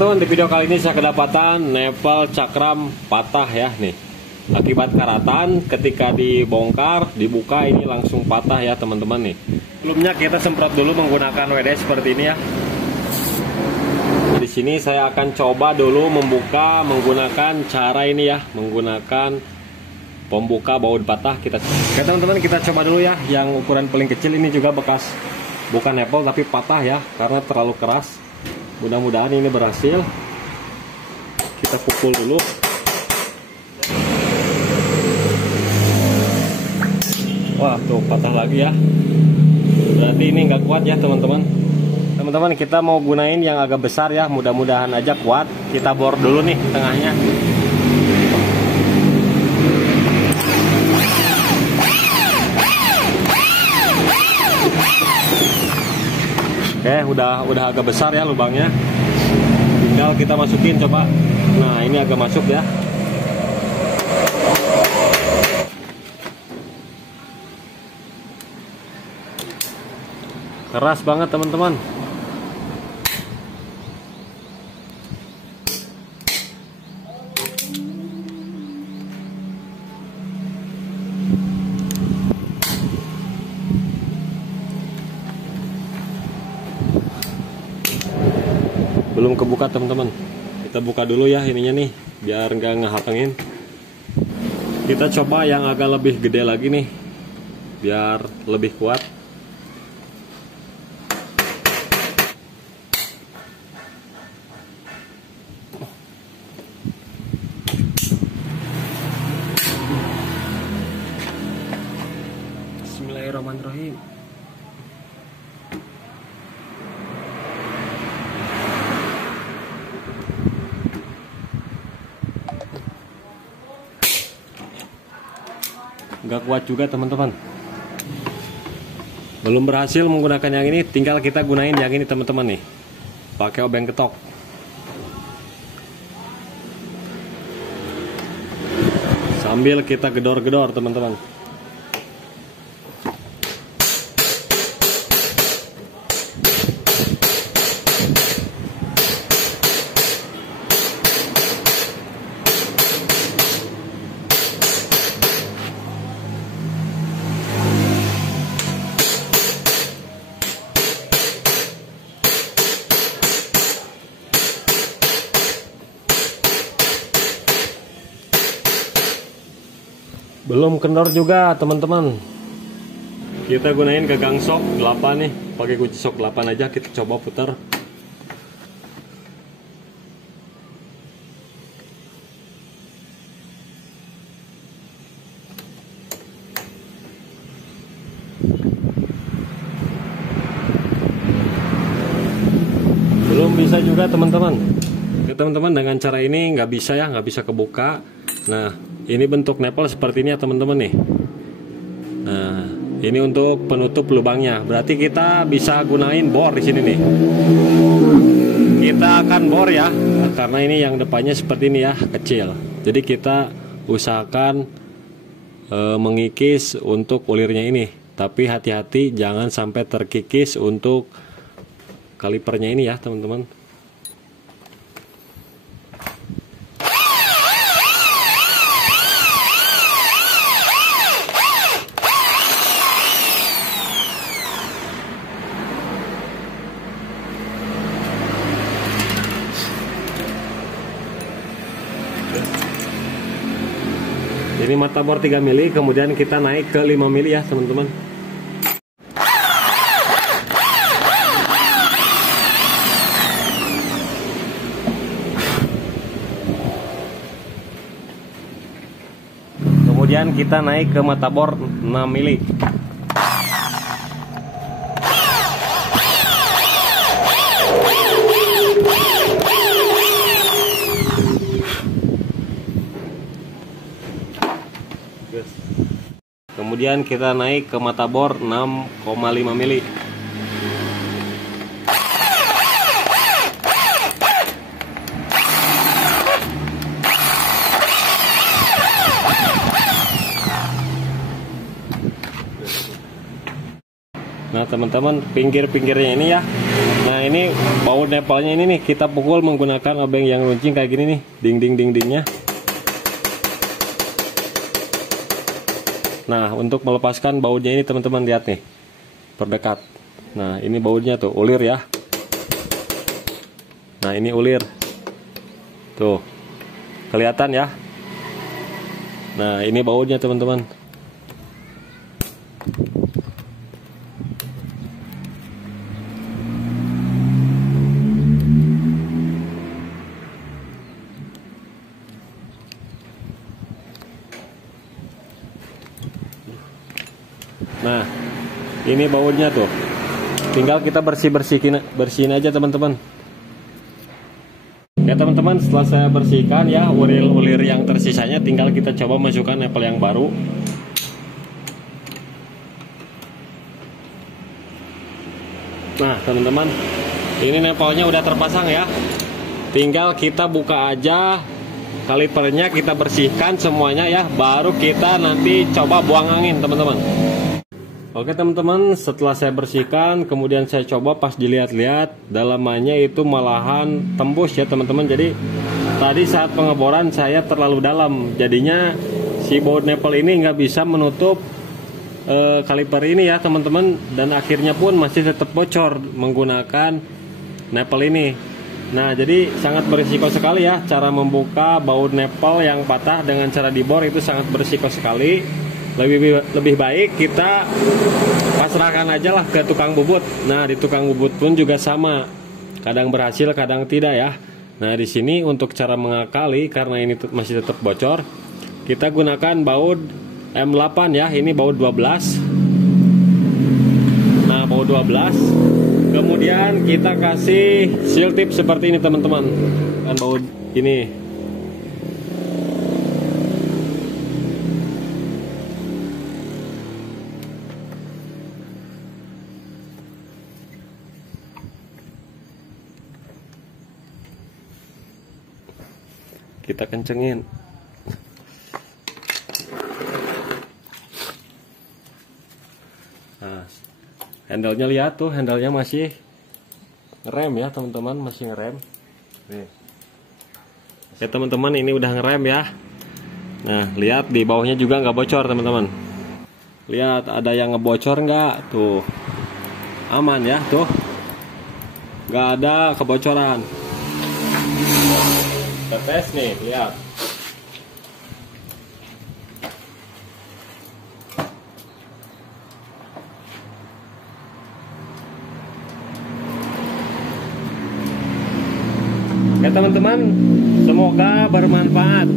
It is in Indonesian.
teman-teman, di video kali ini saya kedapatan nepel cakram patah ya nih. Akibat karatan ketika dibongkar, dibuka ini langsung patah ya teman-teman nih. Sebelumnya kita semprot dulu menggunakan WD seperti ini ya. Di sini saya akan coba dulu membuka menggunakan cara ini ya, menggunakan pembuka baut patah. Oke teman-teman, kita coba dulu ya. Yang ukuran paling kecil ini juga bekas, bukan nepel tapi patah ya, karena terlalu keras. Mudah-mudahan ini berhasil. Kita pukul dulu. Wah, tuh patah lagi ya. Berarti ini nggak kuat ya teman-teman. Teman-teman, kita mau gunain yang agak besar ya. Mudah-mudahan aja kuat. Kita bor dulu nih tengahnya. Oke, udah agak besar ya lubangnya. Tinggal kita masukin coba. Nah, ini agak masuk ya. Keras banget teman-teman. Belum kebuka teman-teman. Kita buka dulu ya ininya nih, biar nggak ngehatengin. Kita coba yang agak lebih gede lagi nih, biar lebih kuat. Bismillahirrahmanirrahim. Nggak kuat juga teman-teman. Belum berhasil menggunakan yang ini, tinggal kita gunain yang ini teman-teman nih, pakai obeng ketok. Sambil kita gedor-gedor teman-teman. Belum kendor juga teman-teman. Kita gunain gagang sok 8 nih, pakai kunci sok 8 aja. Kita coba putar. Belum bisa juga teman-teman. Oke teman-teman, dengan cara ini nggak bisa ya, nggak bisa kebuka. Nah, ini bentuk nepel seperti ini ya teman-teman nih. Nah, ini untuk penutup lubangnya. Berarti kita bisa gunain bor di sini nih. Kita akan bor ya, karena ini yang depannya seperti ini ya, kecil. Jadi kita usahakan mengikis untuk ulirnya ini. Tapi hati-hati jangan sampai terkikis untuk kalipernya ini ya teman-teman. Ini mata bor 3 mili, kemudian kita naik ke 5 mili ya teman-teman. Kemudian kita naik ke mata bor 6 mili. Kemudian kita naik ke mata bor 6,5 mili. Nah teman-teman, pinggir-pinggirnya ini ya. Nah ini baut nepalnya ini nih kita pukul menggunakan obeng yang runcing kayak gini nih, ding-ding-ding-dingnya. Nah, untuk melepaskan bautnya ini teman-teman lihat nih, perdekat. Nah, ini bautnya tuh ulir ya. Nah, ini ulir. Tuh. Kelihatan ya. Nah, ini bautnya teman-teman. Nah, ini bautnya tuh. Tinggal kita bersihin aja teman-teman. Ya teman-teman, setelah saya bersihkan ya ulir-ulir yang tersisanya, tinggal kita coba masukkan nepal yang baru. Nah teman-teman, ini nepalnya udah terpasang ya. Tinggal kita buka aja kalipernya, kita bersihkan semuanya ya, baru kita nanti coba buang angin teman-teman. Oke teman-teman, setelah saya bersihkan, kemudian saya coba pas dilihat-lihat, dalamannya itu malahan tembus ya teman-teman. Jadi tadi saat pengeboran saya terlalu dalam, jadinya si baut nepal ini nggak bisa menutup kaliper ini ya teman-teman, dan akhirnya pun masih tetap bocor menggunakan nepal ini. Nah jadi sangat berisiko sekali ya cara membuka baut nepal yang patah dengan cara dibor, itu sangat berisiko sekali. Lebih baik kita pasrahkan aja lah ke tukang bubut. Nah di tukang bubut pun juga sama, kadang berhasil kadang tidak ya. Nah di sini untuk cara mengakali, karena ini masih tetap bocor, kita gunakan baut M8 ya. Ini baut 12. Nah baut 12, kemudian kita kasih seal tip seperti ini teman-teman, dan baut ini. Kita kencengin. Nah, handle-nya lihat tuh, handle-nya masih ngerem ya teman-teman, masih ngerem. Nih. Oke teman-teman, ini udah ngerem ya. Nah, lihat di bawahnya juga nggak bocor teman-teman. Lihat ada yang ngebocor nggak? Tuh, aman ya tuh, nggak ada kebocoran. Kita tes nih, lihat. Oke teman-teman, semoga bermanfaat.